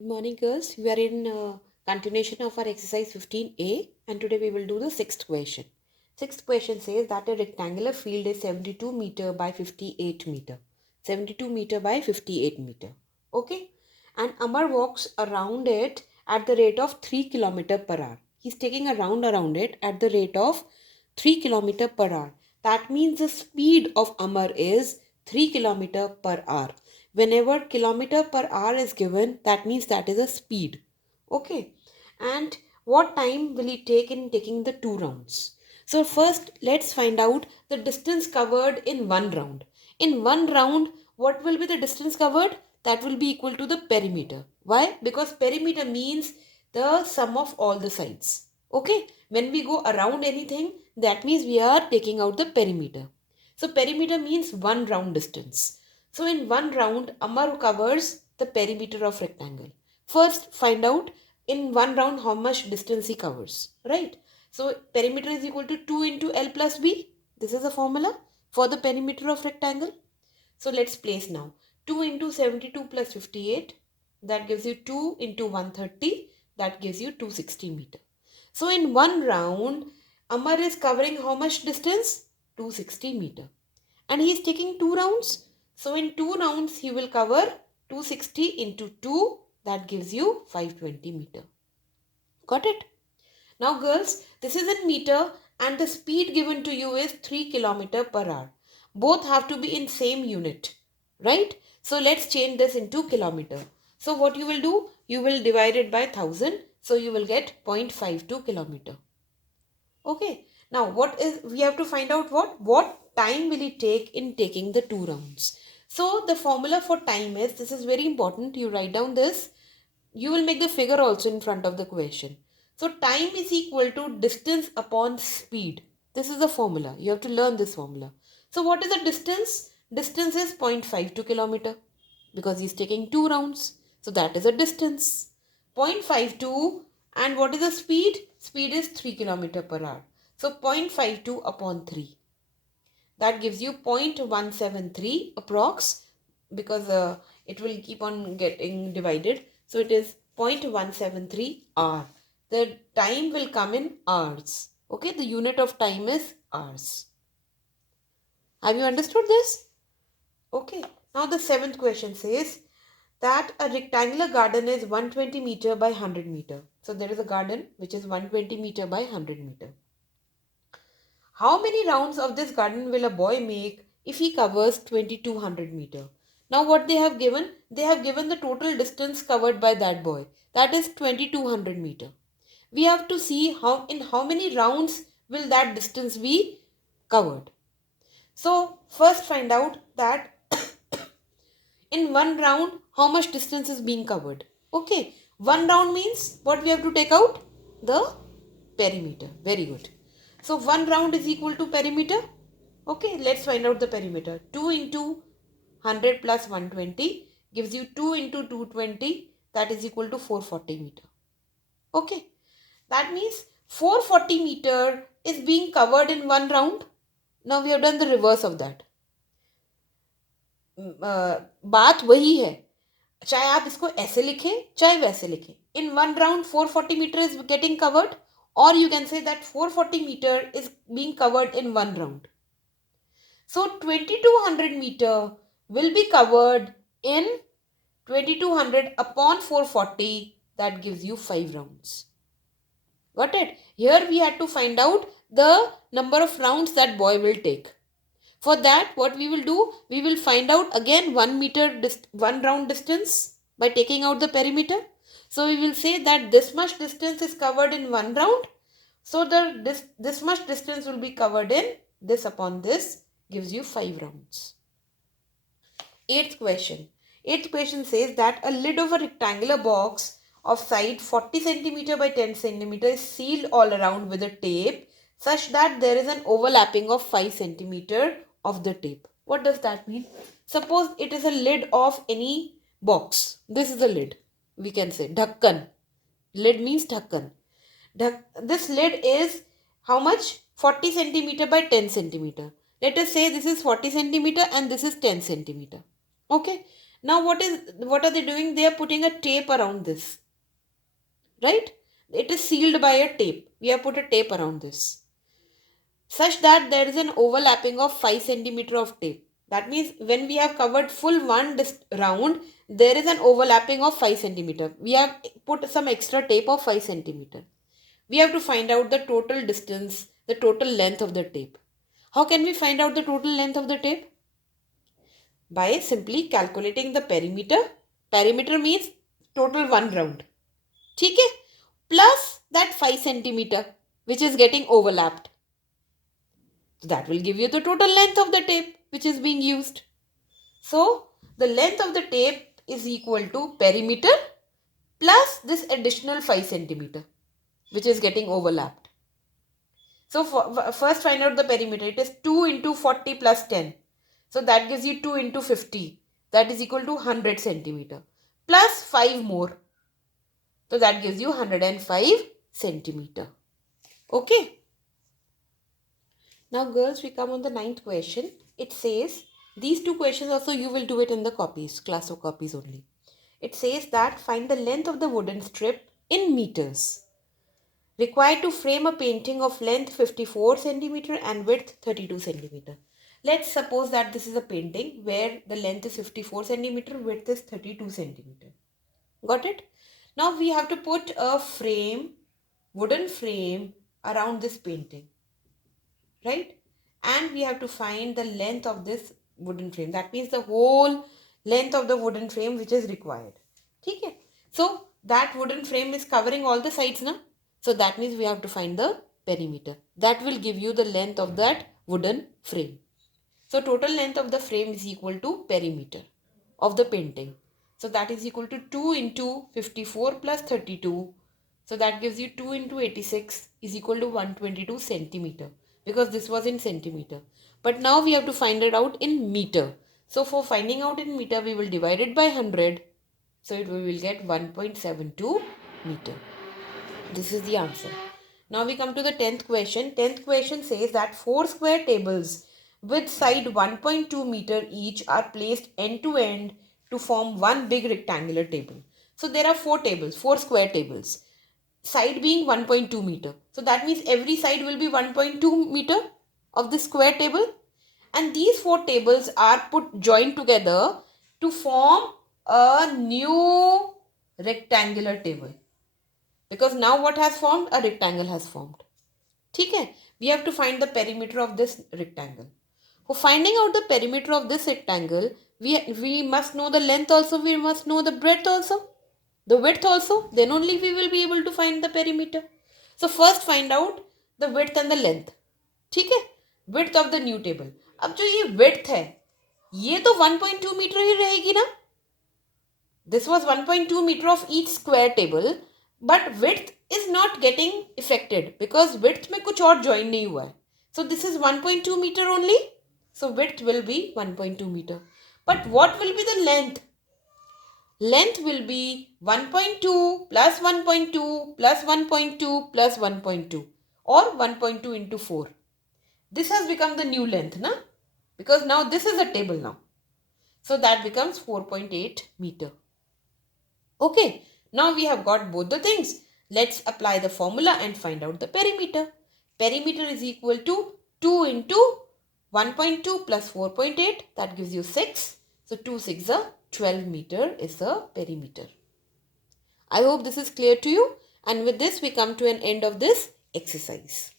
Good morning, girls. We are in continuation of our exercise 15A, and today we will do the sixth question. Sixth question says that a rectangular field is 72 meter by 58 meter. 72 meter by 58 meter. Okay? And Amar walks around it at the rate of 3 kilometer per hour. He's taking a round around it at the rate of 3 kilometer per hour. That means the speed of Amar is 3 kilometer per hour. Whenever kilometer per hour is given, that means that is a speed. Okay. And what time will he take in taking the two rounds? So first let's find out the distance covered in one round. In one round, what will be the distance covered? That will be equal to the perimeter. Why? Because perimeter means the sum of all the sides. Okay. When we go around anything, that means we are taking out the perimeter. So perimeter means one round distance. So in one round, Amar covers the perimeter of rectangle. First, find out in one round how much distance he covers. Right? So perimeter is equal to 2 into L plus B. This is a formula for the perimeter of rectangle. So let's place now. 2 into 72 plus 58. That gives you 2 into 130. That gives you 260 meter. So in one round, Amar is covering how much distance? 260 meter. And he is taking two rounds. So in two rounds, he will cover 260 into 2. That gives you 520 meter. Got it? Now girls, this is in meter and the speed given to you is 3 kilometer per hour. Both have to be in same unit, right? So let's change this into kilometer. So what you will do? You will divide it by 1000. So you will get 0.52 kilometer. Okay. Now we have to find out what time will it take in taking the two rounds. So the formula for time is, this is very important. You write down this. You will make the figure also in front of the question. So time is equal to distance upon speed. This is the formula. You have to learn this formula. So what is the distance? Distance is 0.52 kilometer because he's taking two rounds. So that is a distance. 0.52, and what is the speed? Speed is 3 kilometer per hour. So 0.52 upon 3. That gives you 0.173 approx, because it will keep on getting divided. So it is 0.173 hour. The time will come in hours. Okay, the unit of time is hours. Have you understood this? Okay. Now the seventh question says that a rectangular garden is 120 meter by 100 meter. So there is a garden which is 120 meter by 100 meter. How many rounds of this garden will a boy make if he covers 2200 meter? Now what they have given? They have given the total distance covered by that boy. That is 2200 meter. We have to see how many rounds will that distance be covered. So first find out that in one round how much distance is being covered. Okay, one round means what we have to take out? The perimeter. Very good. So one round is equal to perimeter. Okay, let's find out the perimeter. 2 into 100 plus 120 gives you 2 into 220, that is equal to 440 meter. Okay, that means 440 meter is being covered in one round. Now we have done the reverse of that. बात वही है, चाहे आप इसको ऐसे लिखें चाहे वैसे लिखें. In one round 440 meter is getting covered, or you can say that 440 meter is being covered in one round. So 2200 meter will be covered in 2200 upon 440, that gives you 5 rounds. Got it? Here we had to find out the number of rounds that boy will take. For that, what we will do, we will find out again 1 round distance by taking out the perimeter. So we will say that this much distance is covered in one round. So this much distance will be covered in this upon this, gives you 5 rounds. Eighth question. Eighth question says that a lid of a rectangular box of side 40 cm by 10 cm is sealed all around with a tape such that there is an overlapping of 5 cm of the tape. What does that mean? Suppose it is a lid of any box. This is a lid. We can say dhakkan. Lid means dhakkan. This lid is how much? 40 centimeter by 10 centimeter. Let us say this is 40 centimeter and this is 10 centimeter. Okay. Now what are they doing? They are putting a tape around this, right? It is sealed by a tape. We have put a tape around this, such that there is an overlapping of 5 centimeter of tape. That means when we have covered full one round, there is an overlapping of 5 centimeter. We have put some extra tape of 5 centimeter. We have to find out the total distance, the total length of the tape. How can we find out the total length of the tape? By simply calculating the perimeter. Perimeter means total one round. ठीक है? Plus that 5 centimeter which is getting overlapped. So that will give you the total length of the tape which is being used. So the length of the tape is equal to perimeter plus this additional 5 centimeter which is getting overlapped. So first find out the perimeter. It is 2 into 40 plus 10. So that gives you 2 into 50. That is equal to 100 centimeter. Plus 5 more. So that gives you 105 centimeter. Okay. Now girls, we come on the 9th question. It says, these two questions also you will do it in the copies, class of copies only. It says that find the length of the wooden strip in meters required to frame a painting of length 54 centimeter and width 32 centimeter. Let's suppose that this is a painting where the length is 54 centimeter, width is 32 centimeter. Got it? Now we have to put a frame, wooden frame around this painting, right? And we have to find the length of this wooden frame. That means the whole length of the wooden frame which is required. Okay? So that wooden frame is covering all the sides now. So that means we have to find the perimeter. That will give you the length of that wooden frame. So total length of the frame is equal to perimeter of the painting. So that is equal to 2 into 54 plus 32. So that gives you 2 into 86 is equal to 122 centimeter, because this was in centimeter. But now we have to find it out in meter. So for finding out in meter, we will divide it by 100. So we will get 1.72 meter. This is the answer. Now we come to the 10th question. 10th question says that 4 square tables with side 1.2 meter each are placed end to end to form one big rectangular table. So there are 4 tables, 4 square tables. Side being 1.2 meter. So that means every side will be 1.2 meter of the square table. And these 4 tables are joined together to form a new rectangular table. Because now what has formed? A rectangle has formed. Okay? We have to find the perimeter of this rectangle. For finding out the perimeter of this rectangle, we must know the length also, we must know the breadth also, the width also. Then only we will be able to find the perimeter. So first find out the width and the length. ठीक है? Width of the new table. अब जो ये width है, ये तो 1.2 metre ही रहेगी ना? This was 1.2 meter of each square table, but width is not getting affected because width में कुछ और join नहीं हुआ है. So this is 1.2 meter only. So width will be 1.2 meter. But what will be the length? Length will be 1.2 plus 1.2 plus 1.2 plus 1.2 or 1.2 into 4. This has become the new length, na? Because now this is a table now. So that becomes 4.8 meter. Okay, now we have got both the things. Let's apply the formula and find out the perimeter. Perimeter is equal to 2 into 1.2 plus 4.8. That gives you 6. So 2 6 are 12 meter is the perimeter. I hope this is clear to you. And with this we come to an end of this exercise.